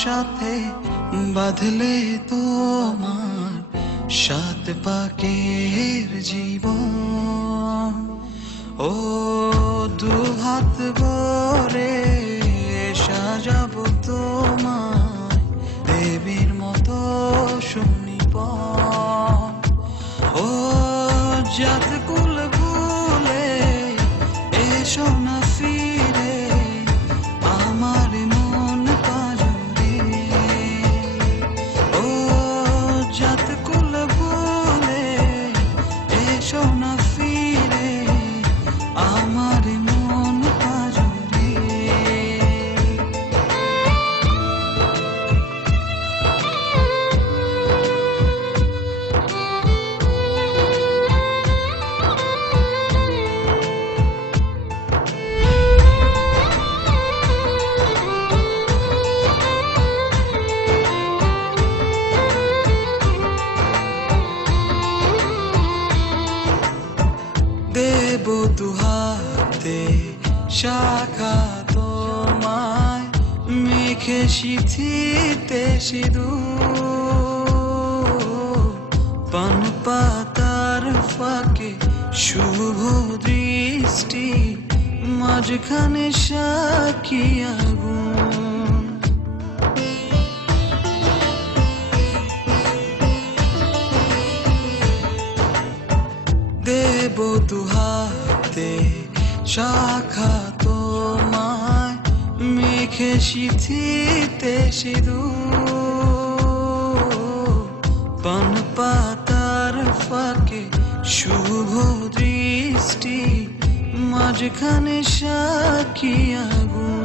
সাথে বাঁধলে তোমার সাত পাকের জীবন। ও দুহাত ভরে সাজাবো তোমায় দেবীর মতো সুনিপন। ও জাত কুল ভুলে এসো না ফিরে আমার মন পাজরে। ও জাত কুল ভুলে এসো না ফিরে আমার মন পাজরে। দেব দুহাতে শাখা তোমায় মেখে সিথিতে সিঁদুর। পান পাতার ফাঁকে শুভ দৃষ্টি মাঝখানে সাক্ষী আগুন। দেব দুহাতে শাখা তোমায় মেখে সিথিতে সিঁদুর। পান পাতার ফাঁকে শুভ দৃষ্টি মাঝখানে সাক্ষী আগুন।